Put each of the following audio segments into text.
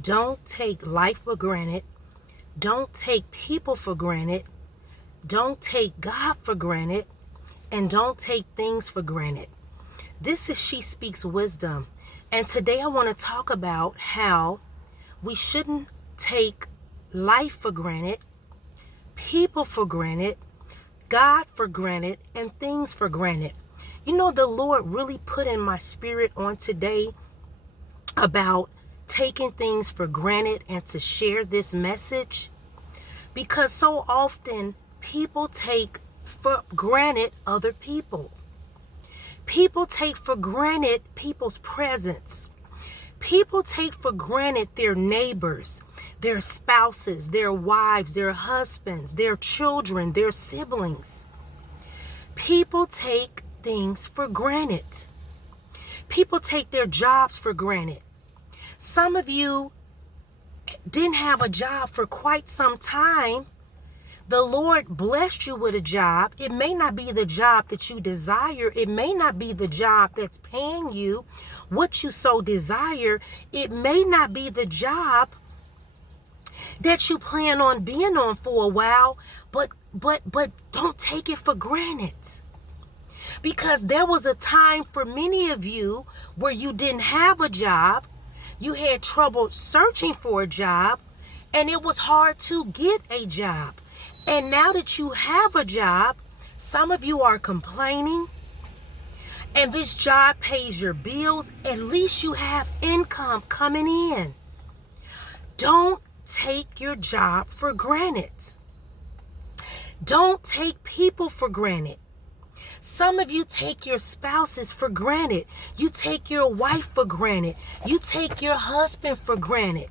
Don't take life for granted. Don't take people for granted. Don't take God for granted. And don't take things for granted. This is She Speaks Wisdom. And today I want to talk about how we shouldn't take life for granted, people for granted, God for granted, and things for granted. You know, the Lord really put in my spirit on today about taking things for granted and to share this message, because so often people take for granted other people. People take for granted people's presence. People take for granted their neighbors, their spouses, their wives, their husbands, their children, their siblings. People take things for granted. People take their jobs for granted. Some of you didn't have a job for quite some time. The Lord blessed you with a job. It may not be the job that you desire. It may not be the job that's paying you what you so desire. It may not be the job that you plan on being on for a while, but don't take it for granted. Because there was a time for many of you where you didn't have a job. You had trouble searching for a job, and it was hard to get a job. And now that you have a job, some of you are complaining, and this job pays your bills. At least you have income coming in. Don't take your job for granted. Don't take people for granted. Some of you take your spouses for granted. You take your wife for granted. You take your husband for granted.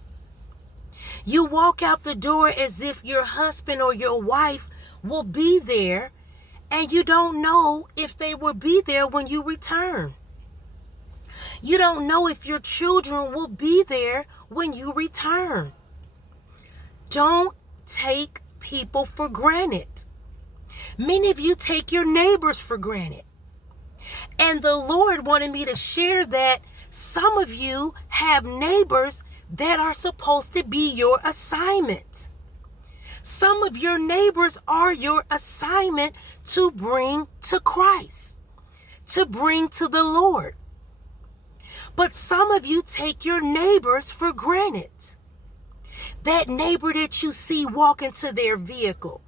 You walk out the door as if your husband or your wife will be there, and you don't know if they will be there when you return. You don't know if your children will be there when you return. Don't take people for granted. Many of you take your neighbors for granted. And the Lord wanted me to share that some of you have neighbors that are supposed to be your assignment. Some of your neighbors are your assignment to bring to Christ, to bring to the Lord. But some of you take your neighbors for granted. That neighbor that you see walking to their vehicle,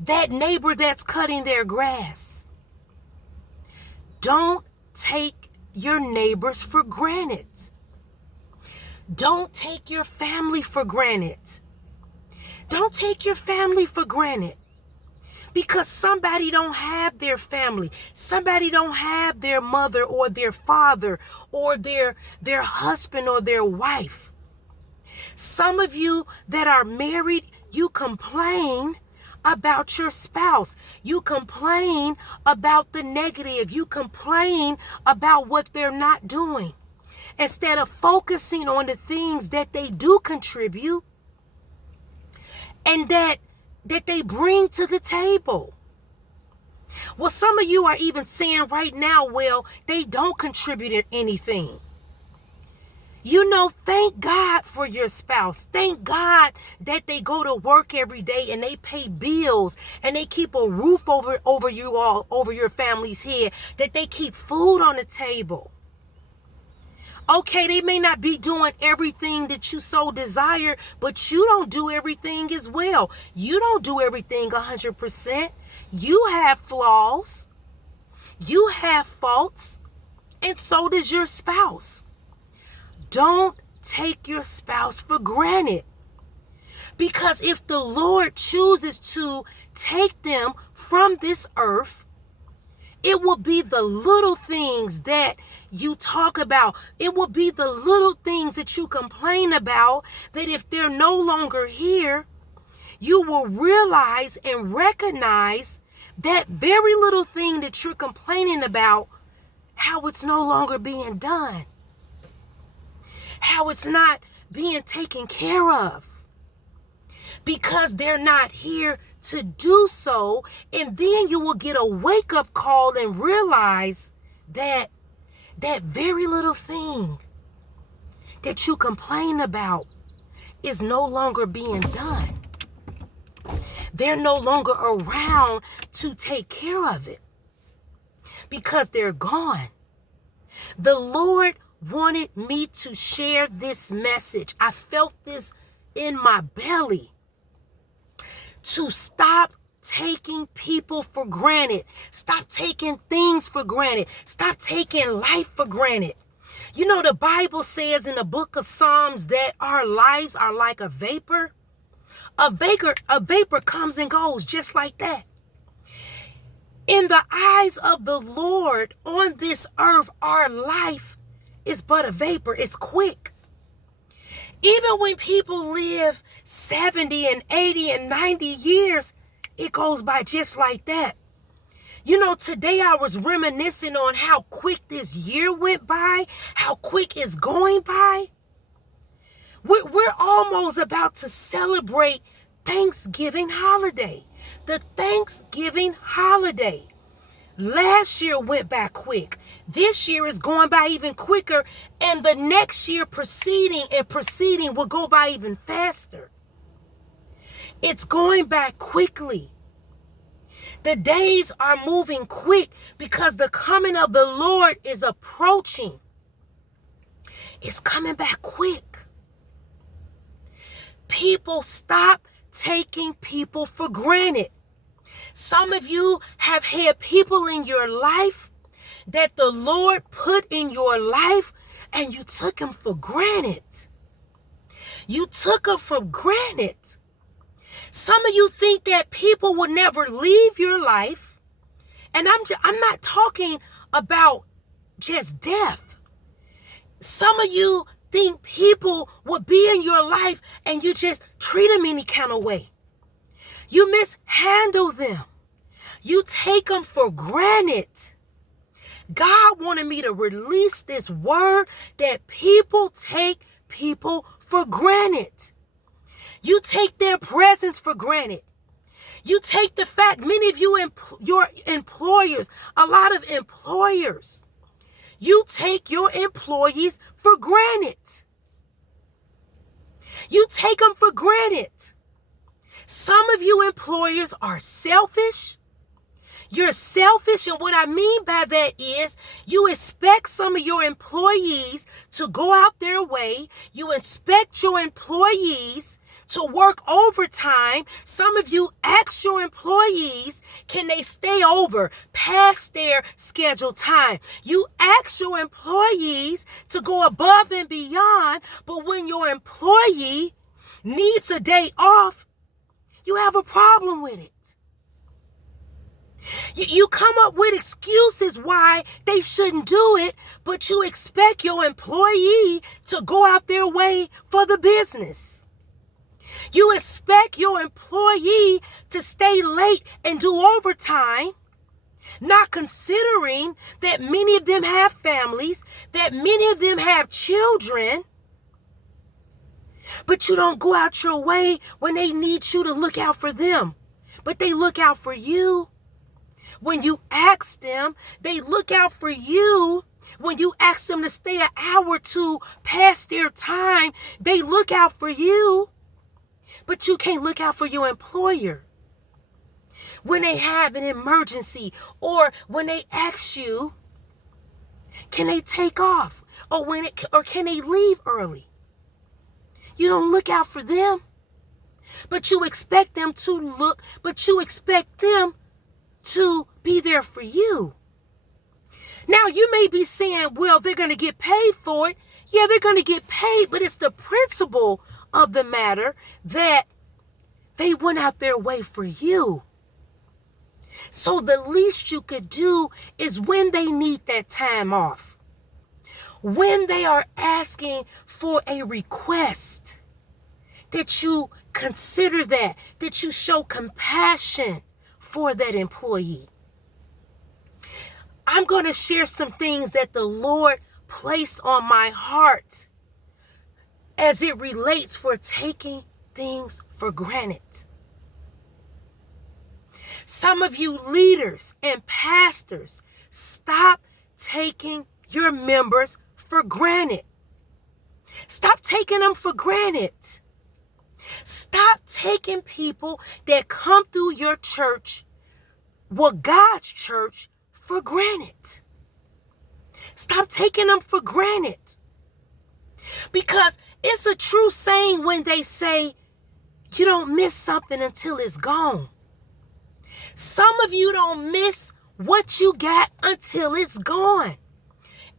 that neighbor that's cutting their grass. Don't take your neighbors for granted. Don't take your family for granted. Don't take your family for granted. Because somebody don't have their family. Somebody don't have their mother or their father or their husband or their wife. Some of you that are married, you complain about your spouse. You complain about the negative. You complain about what they're not doing, instead of focusing on the things that they do contribute and that they bring to the table. Well, some of you are even saying right now, well, they don't contribute anything. You know, thank God for your spouse. Thank God that they go to work every day and they pay bills and they keep a roof over you all, over your family's head, that they keep food on the table. Okay, they may not be doing everything that you so desire, but you don't do everything as well. You don't do everything 100%. You have flaws. You have faults. And so does your spouse. Don't take your spouse for granted. Because if the Lord chooses to take them from this earth, it will be the little things that you talk about. It will be the little things that you complain about, that if they're no longer here, you will realize and recognize that very little thing that you're complaining about, how it's no longer being done, how it's not being taken care of, because they're not here to do so. And then you will get a wake-up call and realize that that very little thing that you complain about is no longer being done. They're no longer around to take care of it because they're gone. The Lord wanted me to share this message. I felt this in my belly. To stop taking people for granted. Stop taking things for granted. Stop taking life for granted. You know, the Bible says in the book of Psalms that our lives are like a vapor. A vapor comes and goes just like that. In the eyes of the Lord on this earth, our life is but a vapor. It's quick. Even when people live 70 and 80 and 90 years, it goes by just like that. You know, today I was reminiscing on how quick this year went by, how quick it's going by. We're almost about to celebrate Thanksgiving holiday. The Thanksgiving holiday. Last year went by quick. This year is going by even quicker. And the next year preceding will go by even faster. It's going by quickly. The days are moving quick because the coming of the Lord is approaching. It's coming back quick. People, stop taking people for granted. Some of you have had people in your life that the Lord put in your life and you took them for granted. You took them for granted. Some of you think that people will never leave your life. And I'm not talking about just death. Some of you think people will be in your life and you just treat them any kind of way. You mishandle them. You take them for granted. God wanted me to release this word that people take people for granted. You take their presence for granted. You take the fact, many of you, your employers, a lot of employers, you take your employees for granted. You take them for granted. Some of you employers are selfish. You're selfish, and what I mean by that is you expect some of your employees to go out their way. You expect your employees to work overtime. Some of you ask your employees, can they stay over past their scheduled time? You ask your employees to go above and beyond, but when your employee needs a day off, you have a problem with it. You come up with excuses why they shouldn't do it, but you expect your employee to go out their way for the business. You expect your employee to stay late and do overtime, not considering that many of them have families, that many of them have children, but you don't go out your way when they need you to look out for them, but they look out for you. When you ask them, they look out for you. When you ask them to stay an hour or two past their time, they look out for you. But you can't look out for your employer. When they have an emergency or when they ask you, can they take off? Or can they leave early? You don't look out for them. But you expect them to be there for you. Now, you may be saying, well, they're going to get paid for it. Yeah, they're going to get paid, but it's the principle of the matter that they went out their way for you. So the least you could do is when they need that time off, when they are asking for a request, that you consider that you show compassion for that employee. I'm going to share some things that the Lord placed on my heart as it relates for taking things for granted. Some of you leaders and pastors, stop taking your members for granted. Stop taking them for granted. Stop taking people that come through your church, God's church, for granted. Stop taking them for granted. Because it's a true saying when they say, you don't miss something until it's gone. Some of you don't miss what you got until it's gone.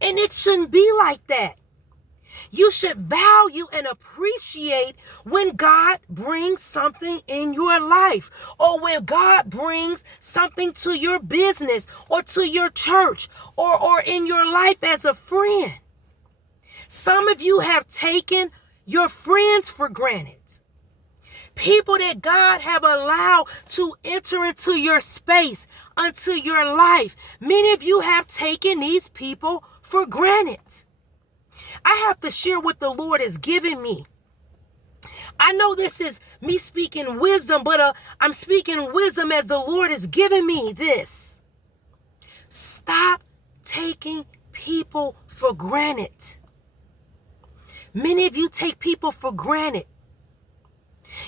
And it shouldn't be like that. You should value and appreciate when God brings something in your life, or when God brings something to your business or to your church or in your life as a friend. Some of you have taken your friends for granted. People that God have allowed to enter into your space, into your life. Many of you have taken these people for granted. I have to share what the Lord has given me. I know this is me speaking wisdom, but I'm speaking wisdom as the Lord has given me this. Stop taking people for granted. Many of you take people for granted.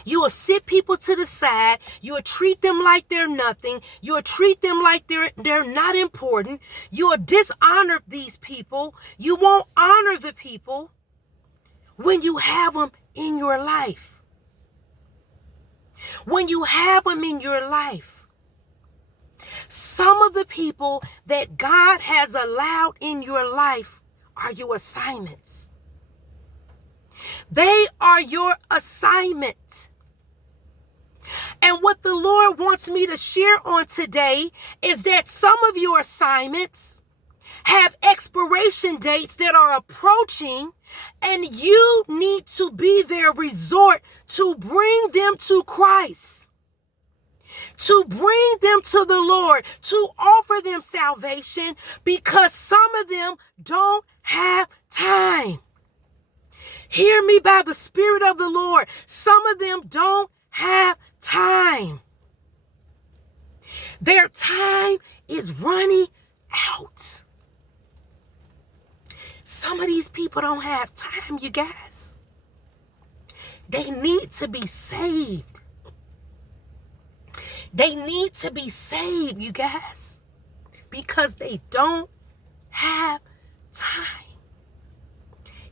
You will sit people to the side. You will treat them like they're nothing. You will treat them like they're not important. You will dishonor these people. You won't honor the people when you have them in your life. When you have them in your life. Some of the people that God has allowed in your life are your assignments. They are your assignment. And what the Lord wants me to share on today is that some of your assignments have expiration dates that are approaching, and you need to be their resort to bring them to Christ, to bring them to the Lord, to offer them salvation, because some of them don't have time. Hear me by the Spirit of the Lord. Some of them don't have time. Their time is running out. Some of these people don't have time, you guys. They need to be saved. They need to be saved, you guys, because they don't have time.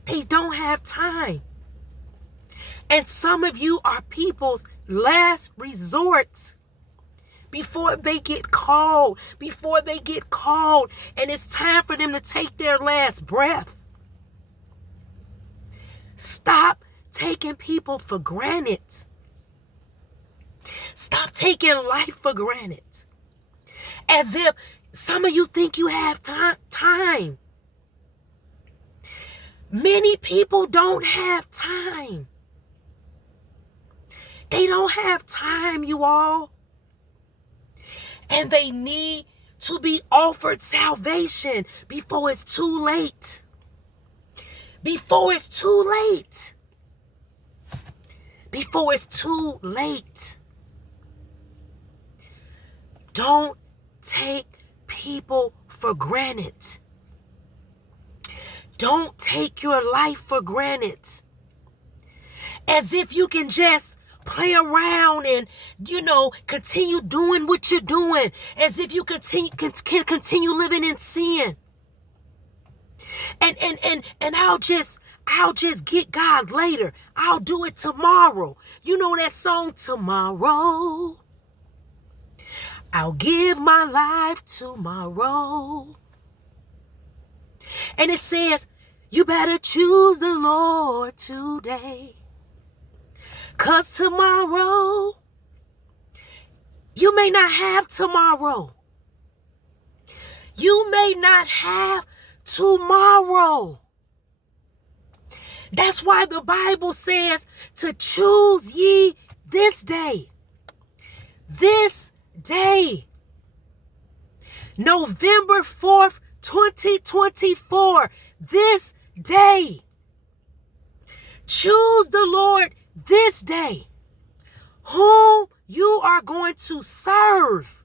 They don't have time. And some of you are people's last resort before they get called, and it's time for them to take their last breath. Stop taking people for granted. Stop taking life for granted. As if some of you think you have time. Many people don't have time. They don't have time, you all. And they need to be offered salvation before it's too late. Before it's too late. Before it's too late. Don't take people for granted. Don't take your life for granted. As if you can just play around and, continue doing what you're doing. As if you can continue living in sin. And I'll just get God later. I'll do it tomorrow. You know that song, Tomorrow. I'll give my life tomorrow. And it says, you better choose the Lord today. 'Cause tomorrow, you may not have tomorrow. You may not have tomorrow. That's why the Bible says to choose ye this day. This day. November 4th, 2024. This day. Choose the Lord this day, whom you are going to serve.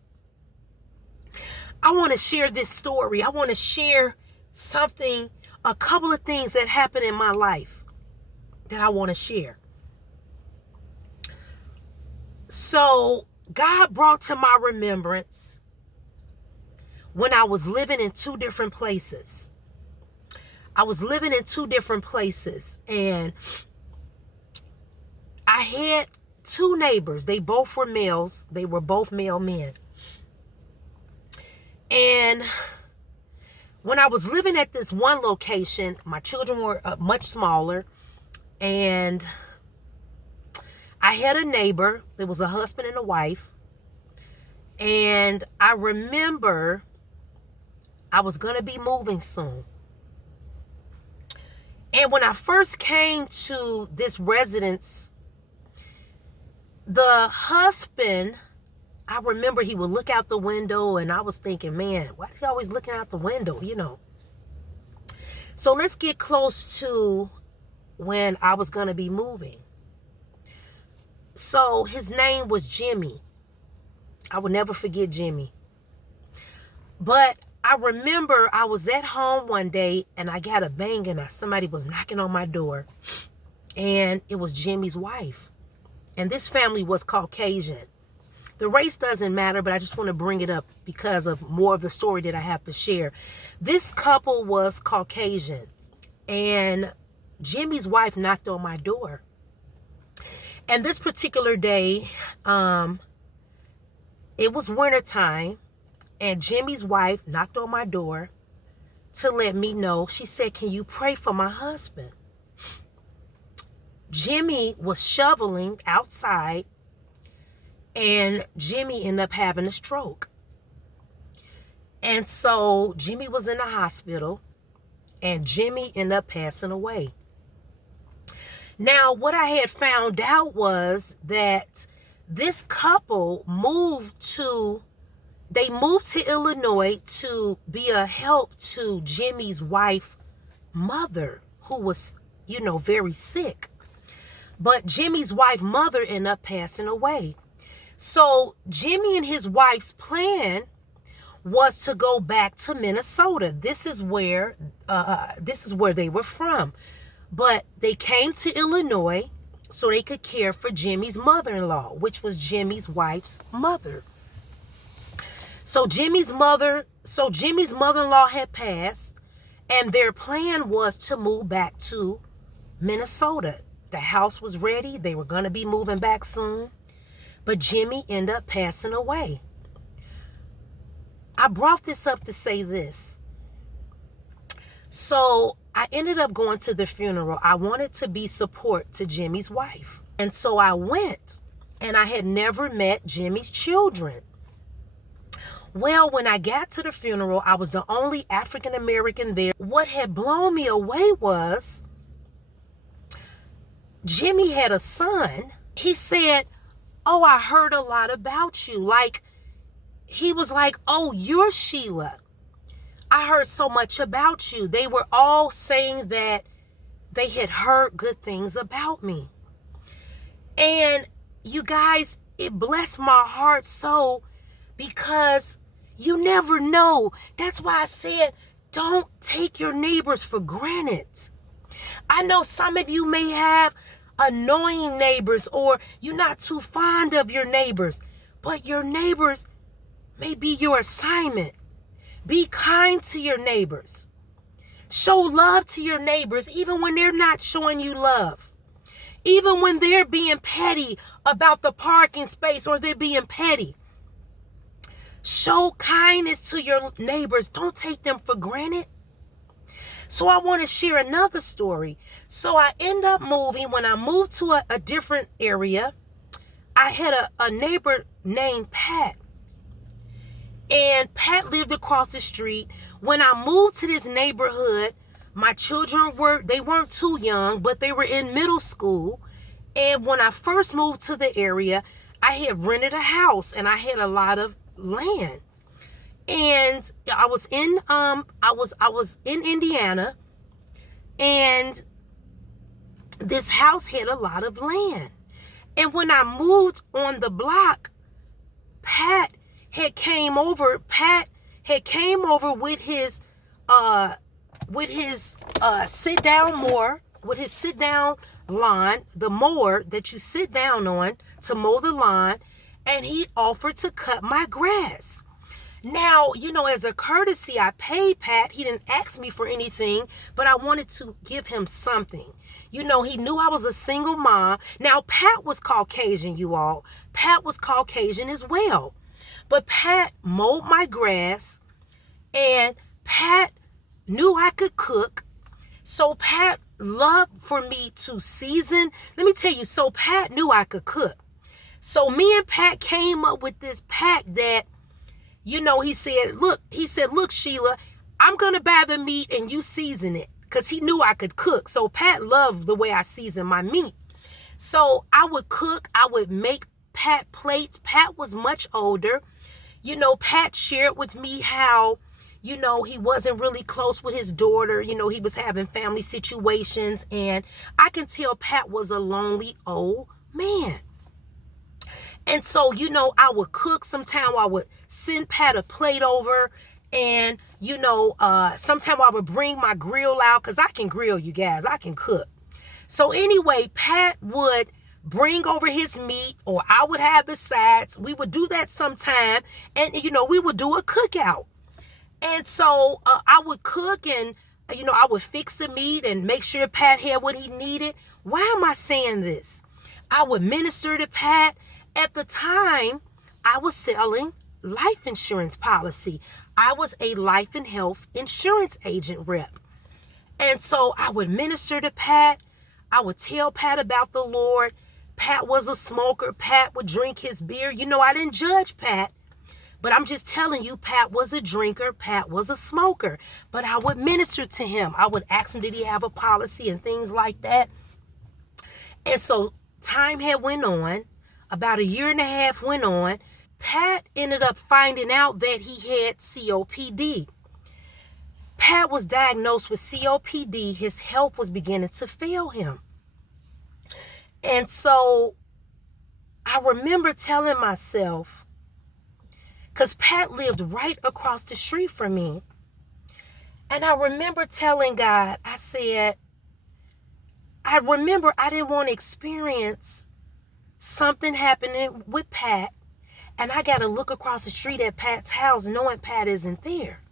I want to share this story. I want to share a couple of things that happened in my life. that I want to share. So God brought to my remembrance when I was living in two different places. I was living in two different places, and I had two neighbors. They both were males. They were both male men. And when I was living at this one location, my children were much smaller, and I had a neighbor. It was a husband and a wife. And I remember I was going to be moving soon. And when I first came to this residence, the husband, I remember he would look out the window, and I was thinking, man, why is he always looking out the window, you know? So let's get close to when I was going to be moving. So his name was Jimmy. I will never forget Jimmy. But I remember I was at home one day, and I got a banging. Somebody was knocking on my door, and it was Jimmy's wife. And this family was Caucasian. The race doesn't matter, but I just want to bring it up because of more of the story that I have to share. This couple was Caucasian, and Jimmy's wife knocked on my door. And this particular day, it was wintertime, and Jimmy's wife knocked on my door to let me know. She said, "Can you pray for my husband?" Jimmy was shoveling outside, and Jimmy ended up having a stroke. And so Jimmy was in the hospital, and Jimmy ended up passing away. Now, what I had found out was that this couple moved to Illinois to be a help to Jimmy's wife, mother, who was, very sick. But Jimmy's wife, mother, ended up passing away. So Jimmy and his wife's plan was to go back to Minnesota. This is where they were from. But they came to Illinois so they could care for Jimmy's mother-in-law, which was Jimmy's wife's mother. So Jimmy's mother-in-law had passed, and their plan was to move back to Minnesota. The house was ready. They were going to be moving back soon. But Jimmy ended up passing away. I brought this up to say this. So I ended up going to the funeral. I wanted to be support to Jimmy's wife. And so I went, and I had never met Jimmy's children. Well, when I got to the funeral, I was the only African American there. What had blown me away was Jimmy had a son. He said, "Oh, I heard a lot about you." He was like, "Oh, you're Sheila. I heard so much about you." They were all saying that they had heard good things about me. And you guys, it blessed my heart so, because you never know. That's why I said, don't take your neighbors for granted. I know some of you may have annoying neighbors, or you're not too fond of your neighbors, but your neighbors may be your assignment. Be kind to your neighbors. Show love to your neighbors, even when they're not showing you love. Even when they're being petty about the parking space, or they're being petty. Show kindness to your neighbors. Don't take them for granted. So I want to share another story. So I end up moving. When I moved to a different area, I had a neighbor named Pat. And Pat lived across the street. When I moved to this neighborhood, my children weren't too young, but they were in middle school. And when I first moved to the area, I had rented a house, and I had a lot of land. And I was in Indiana, and this house had a lot of land. And when I moved on the block, Pat had came over with his sit down more with his sit down lawn, the mower that you sit down on to mow the lawn, and he offered to cut my grass. Now, as a courtesy, I paid Pat. He didn't ask me for anything, but I wanted to give him something. He knew I was a single mom. Now, Pat was Caucasian, you all. Pat was Caucasian as well. But Pat mowed my grass, and Pat knew I could cook. So Pat loved for me to season. Let me tell you, so Pat knew I could cook. So me and Pat came up with this pact that, he said, look, Sheila, I'm going to buy the meat and you season it, because he knew I could cook. So Pat loved the way I season my meat. So I would cook. I would make Pat plates. Pat was much older. Pat shared with me how, he wasn't really close with his daughter. He was having family situations. And I can tell Pat was a lonely old man. And so, I would cook. Sometime I would send Pat a plate over. And, sometime I would bring my grill out, because I can grill, you guys. I can cook. So anyway, Pat would bring over his meat, or I would have the sides. We would do that sometime. And, we would do a cookout. And so I would cook, and, I would fix the meat and make sure Pat had what he needed. Why am I saying this? I would minister to Pat. At the time, I was selling life insurance policy. I was a life and health insurance agent rep. And so I would minister to Pat. I would tell Pat about the Lord. Pat was a smoker. Pat would drink his beer. I didn't judge Pat, but I'm just telling you, Pat was a drinker. Pat was a smoker. But I would minister to him. I would ask him, did he have a policy and things like that? And so time had went on. About a year and a half went on. Pat ended up finding out that he had COPD. Pat was diagnosed with COPD. His health was beginning to fail him. And so I remember telling myself, because Pat lived right across the street from me. And I remember telling God, I remember I didn't want to experience something happening with Pat, and I got to look across the street at Pat's house knowing Pat isn't there.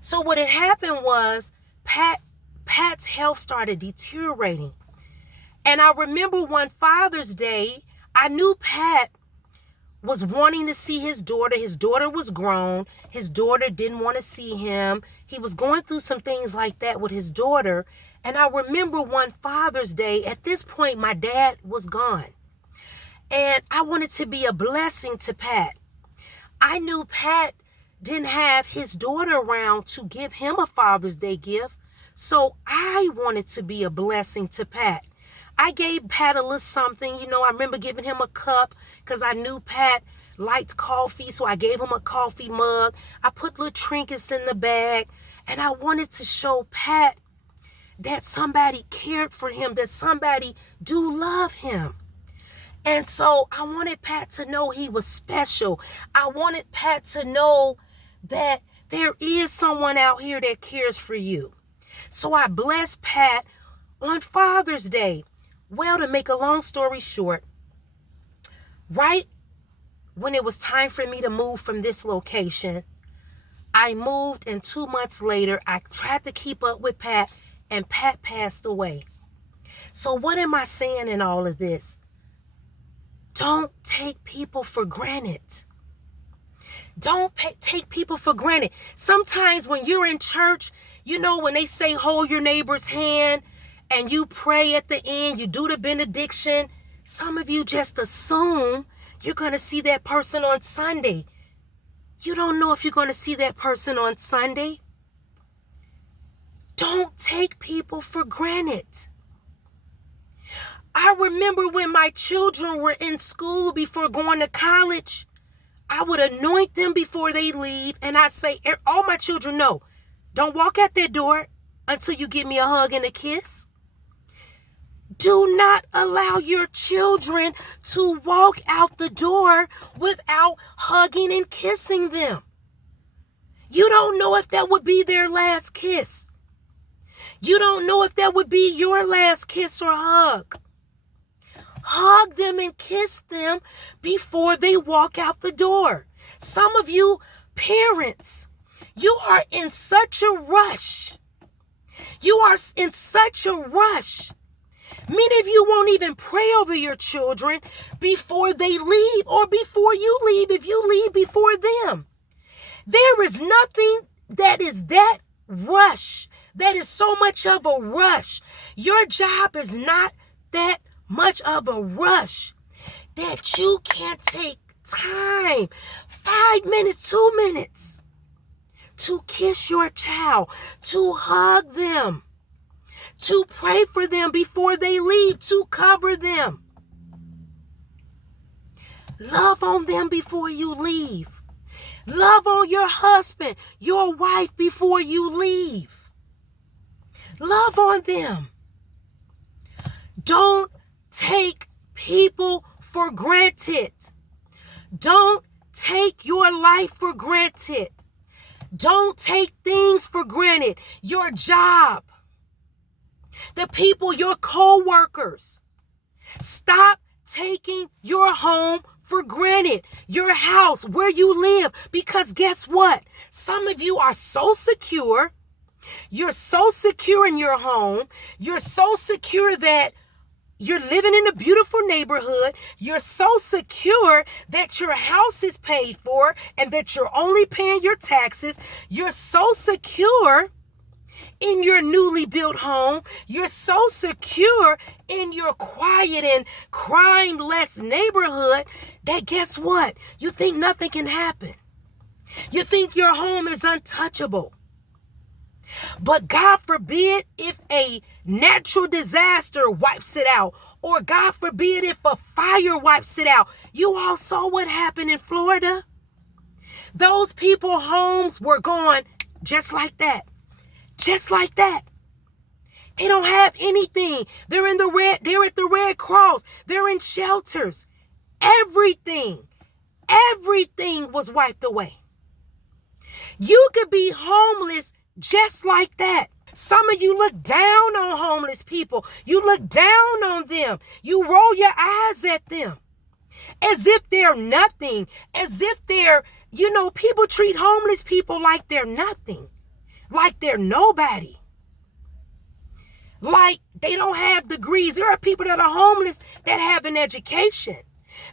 So what had happened was Pat's health started deteriorating. And I remember one Father's Day, I knew Pat was wanting to see his daughter. His daughter was grown. His daughter didn't want to see him. He was going through some things like that with his daughter. And I remember one Father's Day, at this point, my dad was gone. And I wanted to be a blessing to Pat. I knew Pat didn't have his daughter around to give him a Father's Day gift. So I wanted to be a blessing to Pat. I gave Pat a little something. I remember giving him a cup because I knew Pat liked coffee. So I gave him a coffee mug. I put little trinkets in the bag. And I wanted to show Pat that somebody cared for him, that somebody do love him. And so I wanted Pat to know he was special. I wanted Pat to know that there is someone out here that cares for you. So I blessed Pat on Father's Day. Well, to make a long story short, right when it was time for me to move from this location, I moved, and 2 months later, I tried to keep up with Pat, and Pat passed away. So what am I saying in all of this? Don't take people for granted. Don't take people for granted. Sometimes when you're in church, when they say hold your neighbor's hand and you pray at the end, you do the benediction, some of you just assume you're going to see that person on Sunday. You don't know if you're going to see that person on Sunday. Don't take people for granted. I remember when my children were in school before going to college, I would anoint them before they leave. And I say, all my children know, don't walk out that door until you give me a hug and a kiss. Do not allow your children to walk out the door without hugging and kissing them. You don't know if that would be their last kiss. You don't know if that would be your last kiss or hug. Hug them and kiss them before they walk out the door. Some of you parents, you are in such a rush. You are in such a rush. Many of you won't even pray over your children before they leave or before you leave, if you leave before them. There is nothing that is that rush, that is so much of a rush. Your job is not that much of a rush that you can't take time, 5 minutes, 2 minutes, to kiss your child, to hug them, to pray for them before they leave, to cover them. Love on them before you leave. Love on your husband, your wife before you leave. Love on them. Don't take people for granted. Don't take your life for granted. Don't take things for granted. Your job, the people, your co-workers. Stop taking your home for granted. Your house, where you live. Because guess what? Some of you are so secure. You're so secure in your home. You're so secure that you're living in a beautiful neighborhood. You're so secure that your house is paid for and that you're only paying your taxes. You're so secure in your newly built home. You're so secure in your quiet and crime-less neighborhood that guess what? You think nothing can happen. You think your home is untouchable. But God forbid if a natural disaster wipes it out, or God forbid if a fire wipes it out. You all saw what happened in Florida. Those people's homes were gone just like that. Just like that. They don't have anything. They're at the Red Cross. They're in shelters. Everything was wiped away. You could be homeless just like that. Some of you look down on homeless people. You look down on them. You roll your eyes at them as if they're nothing, as if they're, people treat homeless people like they're nothing, like they're nobody, like they don't have degrees. There are people that are homeless that have an education.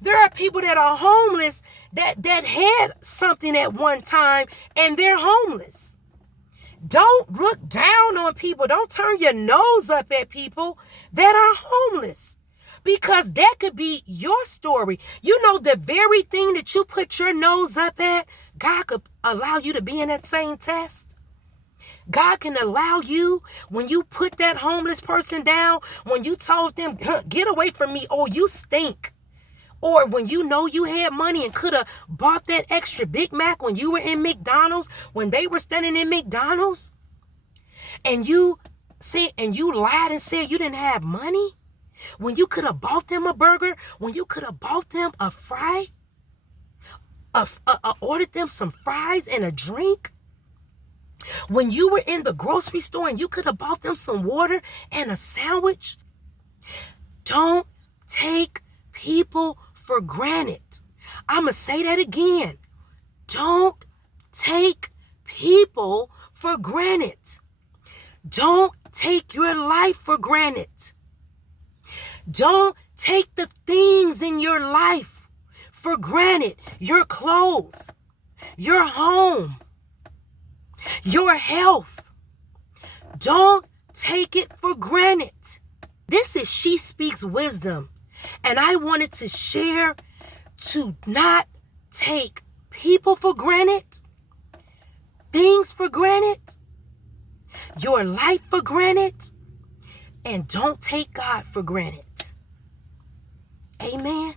There are people that are homeless that had something at one time and they're homeless. Don't look down on people. Don't turn your nose up at people that are homeless, because that could be your story. The very thing that you put your nose up at, God could allow you to be in that same test. God can allow you, when you put that homeless person down, when you told them, get away from me, oh, you stink. Or when you had money and could have bought that extra Big Mac when you were in McDonald's, when they were standing in McDonald's, and you lied and said you didn't have money, when you could have bought them a burger, when you could have bought them a fry, ordered them some fries and a drink, when you were in the grocery store and you could have bought them some water and a sandwich. Don't take people for granted. I'm going to say that again. Don't take people for granted. Don't take your life for granted. Don't take the things in your life for granted. Your clothes, your home, your health. Don't take it for granted. This is She Speaks Wisdom. And I wanted to share to not take people for granted, things for granted, your life for granted, and don't take God for granted. Amen.